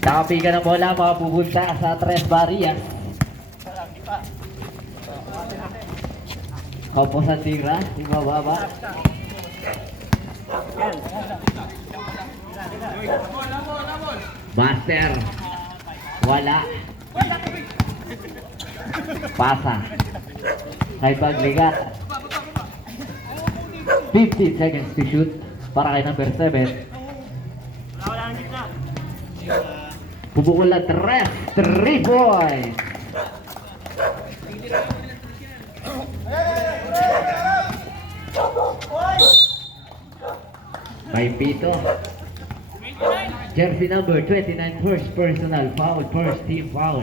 Nakapiga ng bola, makapupunta sa Tres Barrias. Kaupo sa tira, yung mababa. Master. Wala. Pasa. Kay Pagligat. 15 seconds to shoot para kay number 7. Pupukul na 3 points. May pito. Jersey number 29, first personal foul, first team foul.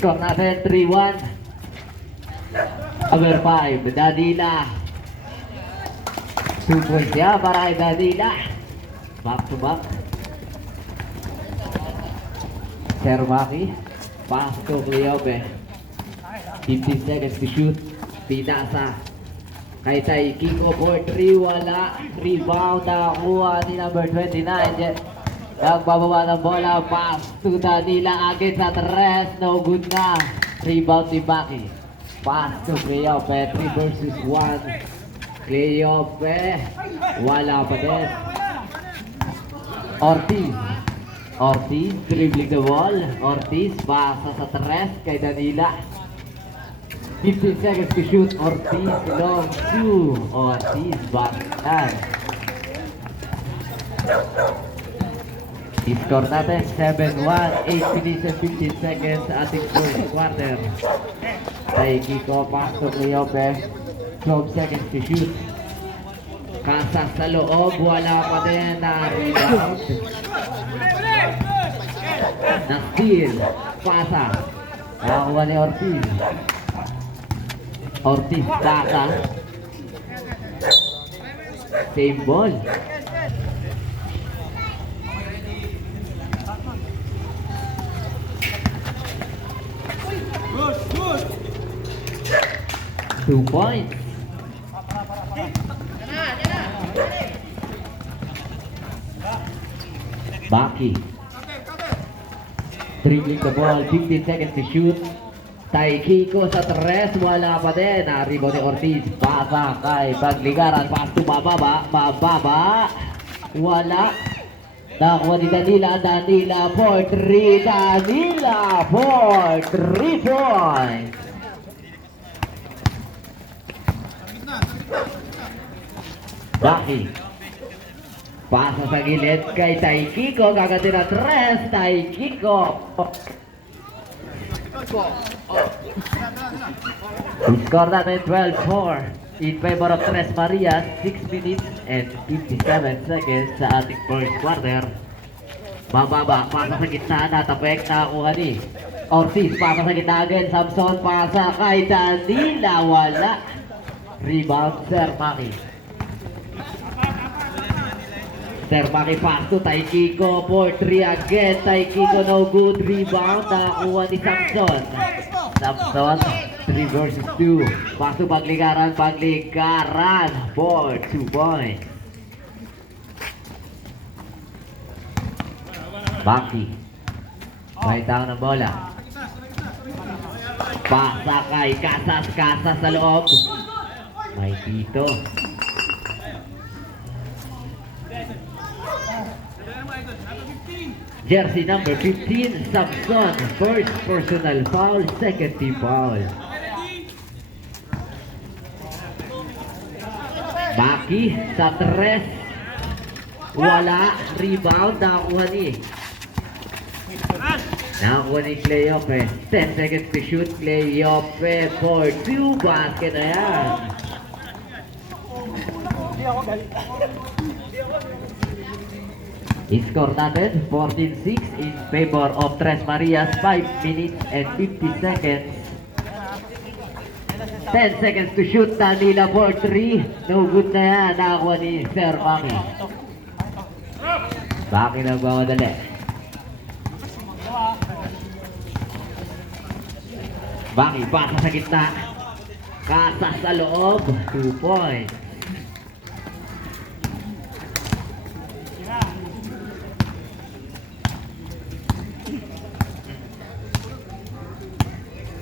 Score natin 3-1. Over 5, Dadila. 2 points siya para kay Dadila. Back to back. Sermaki. Pass to Cleope. 15 seconds to shoot. Pinasa. Kay Tay Kiko for 3. Wala. Rebound. Nakuha ni number 29. Nagbababa ng bola, pass to Danila, agad sa 3, no good na. Rebound ni Maki. Pass to Cleope, 3 versus 1. Cleope, wala pa din. Ortiz, dribbling the ball. Ortiz, pasa sa 3 kay Danila. 15 seconds to shoot. Ortiz, long 2. Ortiz, back 9. I-score natin 7-1, 8 minutes and 15 seconds sa ating first quarter. Tay Kiko, pass to Cleope, 12 seconds to shoot. Kasas sa loob, wala pa din na rebound. Na steal, pasa. Nakakuha ni Ortiz. Ortiz, taka. Same ball. Good. 2 points. Baki. Dribbling the ball, 15 seconds to shoot. Tay Kiko sa 3, wala pa din. Arribo ni Ortiz, pasa kay Pagligaran, pass to mababa, wala. Nakuha ni Danila for 3, Danila for 3 points. Baki. Pasa sa gilid kay Tay Kiko, kagatin na 3, Tay Kiko. Score natin 12-4 in favor of Tres Marias, 6 minutes and 57 seconds sa ating first quarter. Bababa, pasa sa gitna, natapek, nakakuha ni Ortiz, pasa sa gitna agad, Samson, pasa kay Danila, wala. Rebound, Sermaki. Sermaki pass to Tay Kiko for 3 again. Tay Kiko no good, rebound, nakakuha ni Samson. Samson, 3 versus 2. Pass to Pagligaran for 2 points. Baki. May tao ng bola. Pasa kay Kasas sa loob. May dito. Jersey number 15, Samson, first personal foul, second team foul. Baki sa 3, wala, rebound, nakakuha ni Cleope, 10 seconds to shoot, Cleope for 2, basket na yan. Score natin 14-6 in favor of Tres Marias. 5 minutes and 50 seconds. 10 seconds to shoot. Danila for 3. No good na yan. Nakakuha ni Sir Maki. Maki nagmamadali. Maki pasa sa gitna. Kasas sa loob. 2 points.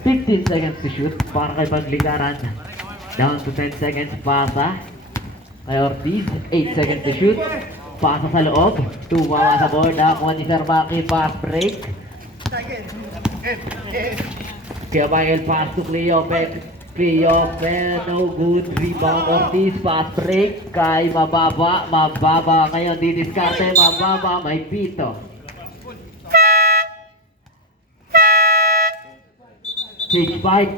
$15 seconds to shoot para kay paglikaran. Down to 10 seconds. Pasa kay Ortiz. 8 seconds to shoot. Pasa sa loob. Tumawa sa board. Nakakuha ni Sir Maki. Pass break. Kaya Michael pass to Cleope. Cleope. No good. Rebound Ortiz. Pass break. Kay mababa. Mababa. Ngayon didiskarte. Mababa. May pito. Stage 5.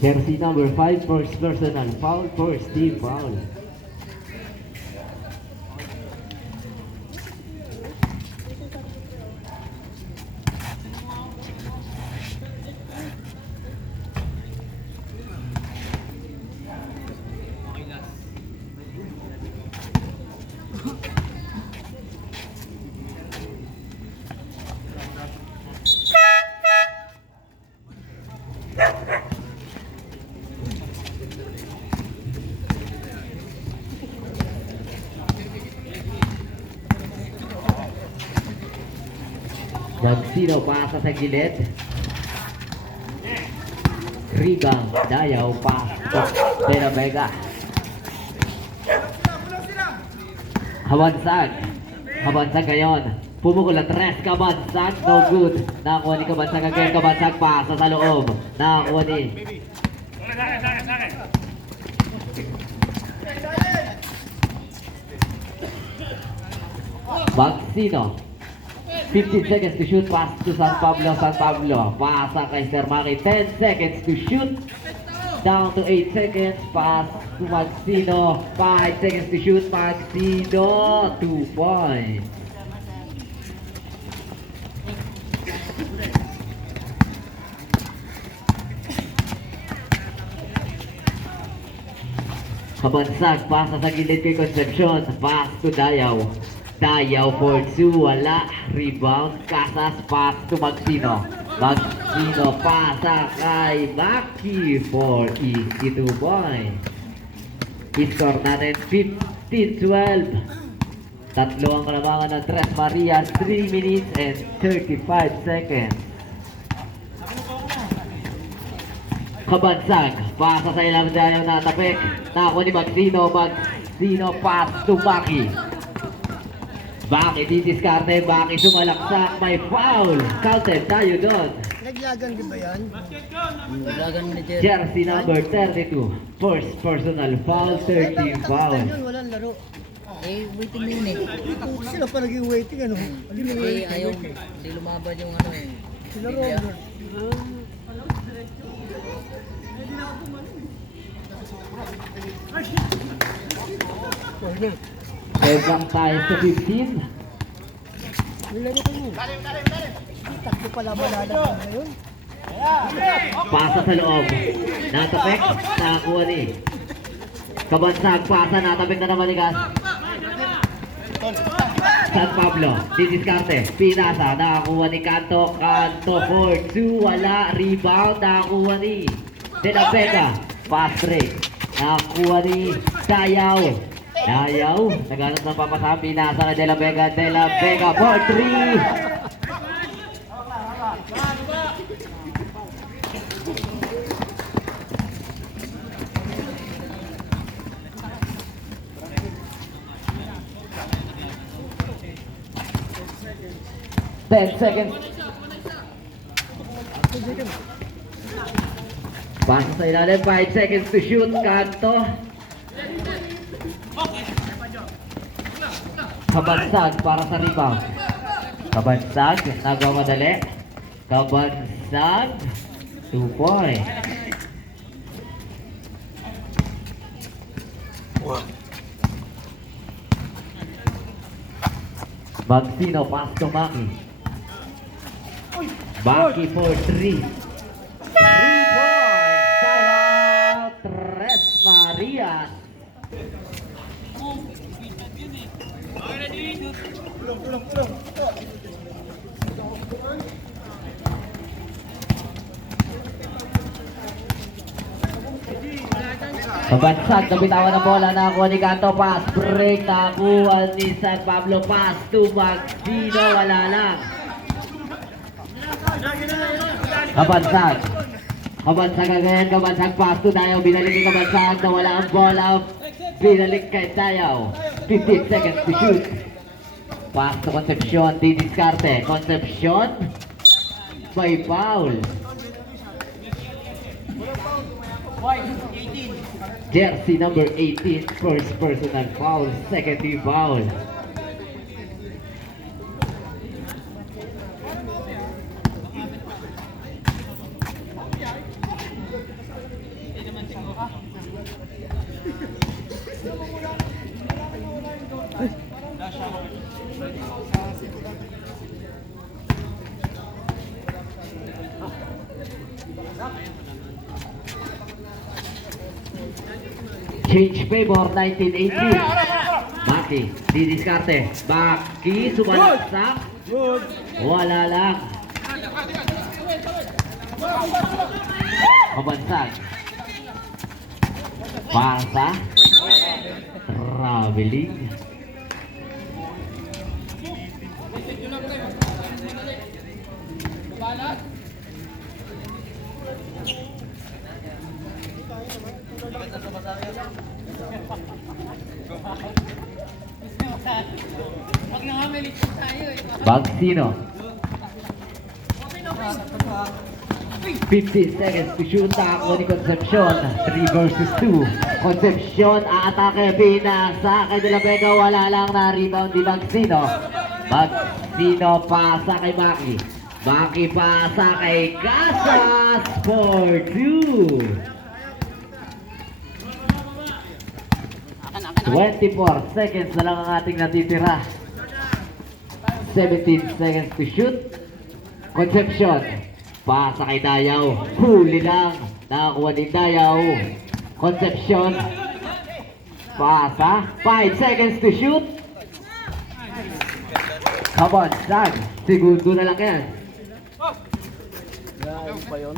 Jersey number 5, first personal foul, first team foul. Dagsino pasa sa gilid. Rebound. Dayaw pasok. Pera Vega. Habansag. Habansag ngayon. Pumukul ang tres. Kabansag. No good. Nakakuha ni Kabansag again. Kabansag pasa sa loob. Nakakuha ni Dagsino. 15 seconds to shoot. Pass to San Pablo. San Pablo. Pasa kay Sir Maki. 10 seconds to shoot. Down to 8 seconds. Pass to Magsino. 5 seconds to shoot. Magsino. 2 points. Kabansag. Pasa sa gilid kay Concepcion. Pass to Dayaw. Dayaw for 2, wala. Rebound, Casas, pass to Magsino. Magsino, pasa kay Maki for easy 2 points. I-score natin 15-12. Tatlo ang kalamangan ng Tres Marias, 3 minutes and 35 seconds. Kabansag, pasa sa ilang Dayaw na tapik. Nako ni Magsino, Magsino, pass to Maki. Baki didiskarte, Baki sumalaksak, may foul. Counted tayo doon. Naglagan di ba yan? Naglagan ni Jersey number 32. First personal foul, 13 foul. Walang laro. Eh, waiting na yun eh. Sila pa naging waiting ano? Eh, ayaw. Hindi lumaban yung ano eh. Sila Robert. Ebang tayo sa 15. Nilaro ko yun. Tatlo pala malalagyan ngayon. Pasa sa loob. Natapik, nakakuha ni Kabansag, pasa, natapik na naman ni Gas. San Pablo, didiskarte, pinasa, nakakuha ni Kanto. Kanto for 2, wala. Rebound, nakakuha ni De La Vega. Pass break, nakakuha ni Dayaw. Dayaw, naghanap ng papasa, pinasa kay De La Vega. De La Vega for 3. Ten seconds. Pasa sa ilalim, 5 seconds to shoot. Kanto. Kabansag para sa rebound. Kabansag, nagmamadali. Kabansag, 2 points. Magsino, pass to Maki. Maki for 3. 3 points. Timeout. Tres Marias. Pabansag, nabitawan ng bola, nakakuha ni Kanto, pass, break, nakakuha ni San Pablo, pass to Magsino, wala lang. Kabansag, again, Kabansag, pass to Dayaw, binalik ni Kabansag, nawala ang bola, binalik kay Dayaw, 15 seconds to shoot. Pass to Concepcion, di diskarte, Concepcion, may foul. Jersey number 18, first personal foul, second team foul. Change favor 1918. Maki, didiskarte. Maki, sumalaksak. Wala lang. Kabansag. Pasa. Traveling. Magsino. 15 seconds to shoot. Ako ni Concepcion. 3 versus 2. Concepcion aatake. Binasa kay De La Vega. Wala lang na rebound di Magsino. Magsino pasa kay Maki. Maki pasa kay Casas for 2. 24 seconds na lang ang ating natitira. 17 seconds to shoot. Concepcion. Pasa kay Dayaw. Huli lang. Nakakuha ni Dayaw. Concepcion. Pasa. 5 seconds to shoot. Kabansag. Segundo na lang yan. Grabe pa yun.